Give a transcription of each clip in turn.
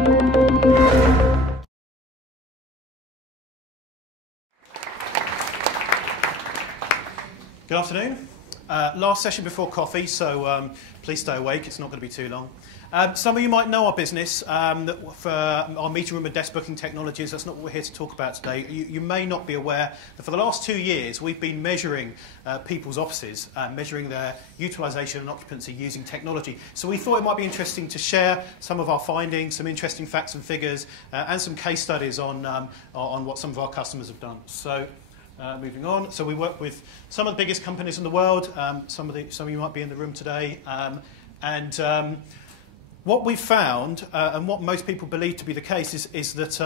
Good afternoon. Last session before coffee, so please stay awake. It's not going to be too long. Some of you might know our business for our meeting room and desk booking technologies. That's not what we're here to talk about today. You may not be aware that for the last 2 years we've been measuring people's offices, measuring their utilisation and occupancy using technology. So we thought it might be interesting to share some of our findings, some interesting facts and figures, and some case studies on what some of our customers have done. So. Moving on, so we work with some of the biggest companies in the world. Some of you might be in the room today, what we've found, and what most people believe to be the case, is that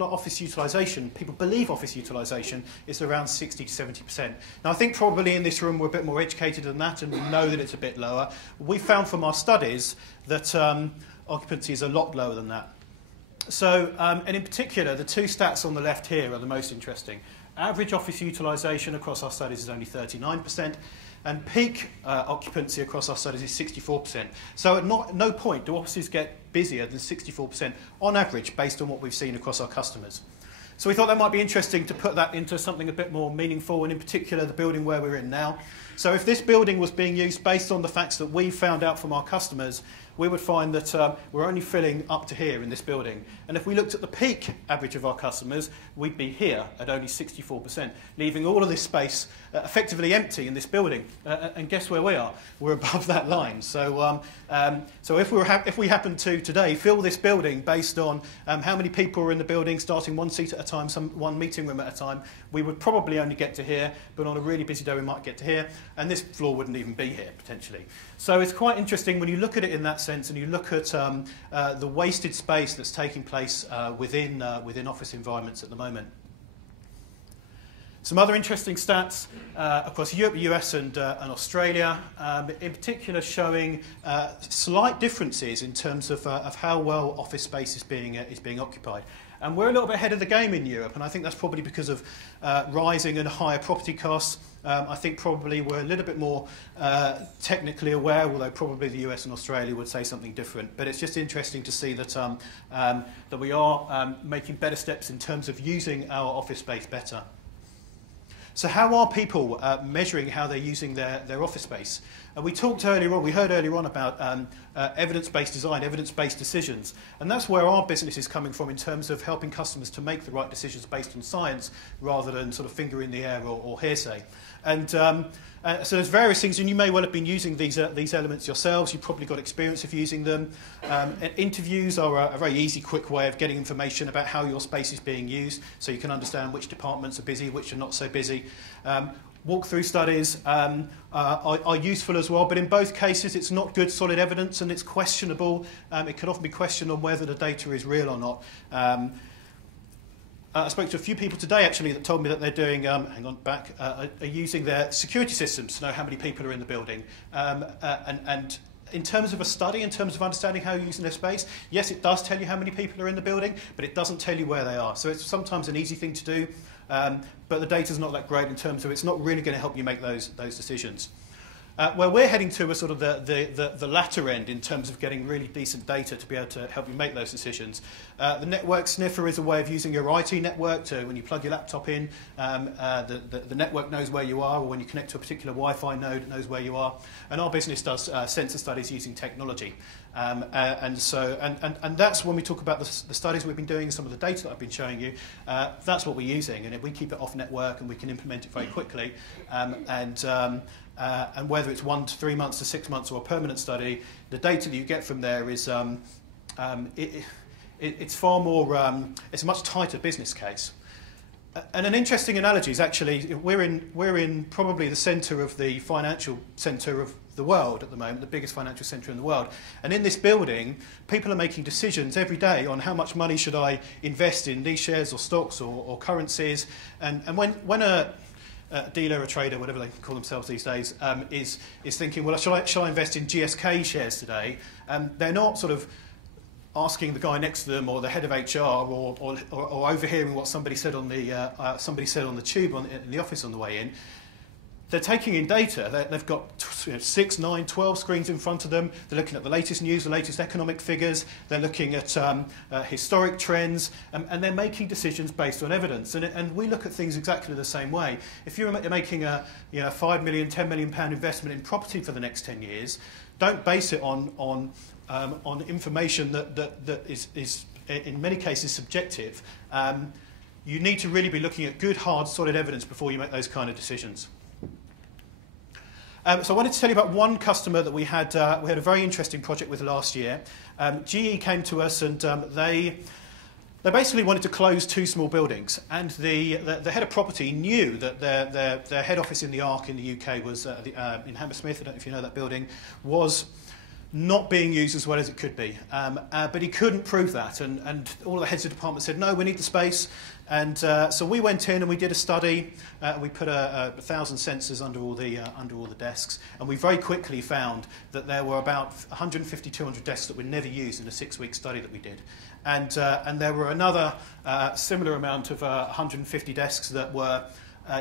office utilisation, people believe office utilisation is around 60 to 70%. Now, I think probably in this room we're a bit more educated than that, and we know that it's a bit lower. We found from our studies that occupancy is a lot lower than that. So, and in particular, the two stats on the left here are the most interesting. Average office utilisation across our studies is only 39%, and peak occupancy across our studies is 64%. So at no point do offices get busier than 64% on average based on what we've seen across our customers. So we thought that might be interesting to put that into something a bit more meaningful, and in particular the building where we're in now. So if this building was being used based on the facts that we found out from our customers, we would find that we're only filling up to here in this building. And if we looked at the peak average of our customers, we'd be here at only 64%, leaving all of this space effectively empty in this building. And guess where we are? We're above that line. So, so if we happen to today fill this building based on how many people are in the building, starting one seat at a time, one meeting room at a time, we would probably only get to here, but on a really busy day we might get to here, and this floor wouldn't even be here, potentially. So it's quite interesting when you look at it in that sense, and you look at the wasted space that's taking place within office environments at the moment. Some other interesting stats across Europe, US and Australia, in particular showing slight differences in terms of how well office space is being occupied. And we're a little bit ahead of the game in Europe, and I think that's probably because of rising and higher property costs. I think probably we're a little bit more technically aware, although probably the US and Australia would say something different. But it's just interesting to see that, that we are making better steps in terms of using our office space better. So how are people measuring how they're using their office space? We talked earlier on, we heard earlier on about evidence-based design, evidence-based decisions, and that's where our business is coming from in terms of helping customers to make the right decisions based on science rather than sort of finger in the air or hearsay. And so there's various things, and you may well have been using these elements yourselves. You've probably got experience of using them. Interviews are a very easy, quick way of getting information about how your space is being used, so you can understand which departments are busy, which are not so busy. Walkthrough studies are useful as well, but in both cases it's not good solid evidence, and it's questionable. It can often be questioned on whether the data is real or not. I spoke to a few people today actually that told me that they're doing, are using their security systems to know how many people are in the building. And in terms of a study, in terms of understanding how you're using their space, yes, it does tell you how many people are in the building, but it doesn't tell you where they are. So it's sometimes an easy thing to do, but the data's not that great in terms of it's not really going to help you make those decisions. Where we're heading to is sort of the latter end in terms of getting really decent data to be able to help you make those decisions. The network sniffer is a way of using your IT network to, when you plug your laptop in, the network knows where you are, or when you connect to a particular Wi-Fi node, it knows where you are. And our business does sensor studies using technology. And that's when we talk about the studies we've been doing, some of the data that I've been showing you, that's what we're using. And we keep it off network and we can implement it very quickly. And whether it's 1 to 3 months to 6 months or a permanent study, the data that you get from there is it's far more, it's a much tighter business case. And an interesting analogy is actually we're in probably the centre of the financial centre of the world at the moment, the biggest financial centre in the world. And in this building, people are making decisions every day on how much money should I invest in these shares or stocks or currencies. And when a dealer, a trader, whatever they call themselves these days, is thinking, well, shall I invest in GSK shares today? They're not sort of asking the guy next to them or the head of HR or overhearing what somebody said on the tube in the office on the way in. they're taking in data. They've got 6, 9, 12 screens in front of them. They're looking at the latest news, the latest economic figures. They're looking at historic trends, and they're making decisions based on evidence. And we look at things exactly the same way. If you're making a 5 million, 10 million pound investment in property for the next 10 years, don't base it on information that is in many cases subjective. You need to really be looking at good, hard, solid evidence before you make those kind of decisions. So I wanted to tell you about one customer that we had a very interesting project with last year. GE came to us and they basically wanted to close 2 small buildings, and the head of property knew that their head office in the Arc in the UK was in Hammersmith. I don't know if you know that building, was not being used as well as it could be. But he couldn't prove that, and all of the heads of department said, no, we need the space. And so we went in and we did a study. We put 1,000 sensors under all the desks, and we very quickly found that there were about 150, 200 desks that were never used in a 6-week study that we did. And there were another similar amount of 150 desks that were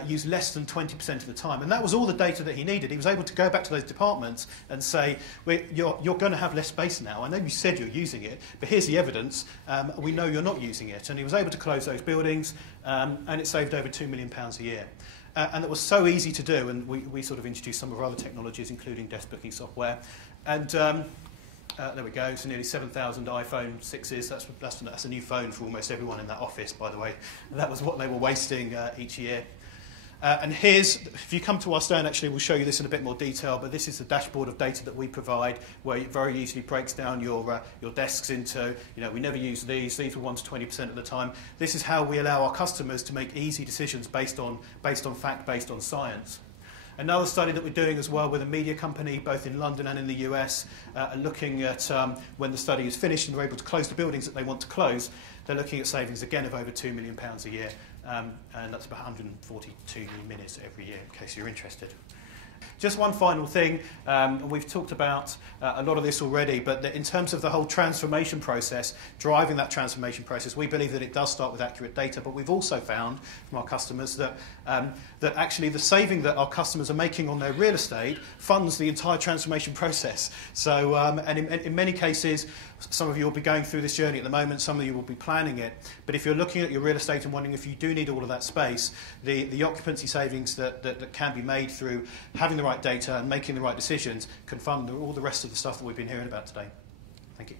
used less than 20% of the time. And that was all the data that he needed. He was able to go back to those departments and say, you're going to have less space now. I know you said you're using it, but here's the evidence. We know you're not using it. And he was able to close those buildings, and it saved over £2 million a year. And it was so easy to do, and we sort of introduced some of our other technologies, including desk booking software. And there we go, so nearly 7,000 iPhone 6s. That's a new phone for almost everyone in that office, by the way. And that was what they were wasting each year. And here's, if you come to our stand, actually, we'll show you this in a bit more detail, but this is the dashboard of data that we provide, where it very easily breaks down your desks into, we never use these were 1 to 20% of the time. This is how we allow our customers to make easy decisions based on fact, based on science. Another study that we're doing as well with a media company, both in London and in the US, looking at when the study is finished and they're able to close the buildings that they want to close, they're looking at savings again of over £2 million a year. And that's about 142 new minutes every year, in case you're interested. Just one final thing, and we've talked about a lot of this already, but in terms of the whole transformation process, driving that transformation process, we believe that it does start with accurate data, but we've also found from our customers that actually the saving that our customers are making on their real estate funds the entire transformation process. So, and in many cases, some of you will be going through this journey at the moment, some of you will be planning it, but if you're looking at your real estate and wondering if you do need all of that space, the occupancy savings that can be made through having the right data and making the right decisions can fund all the rest of the stuff that we've been hearing about today. Thank you.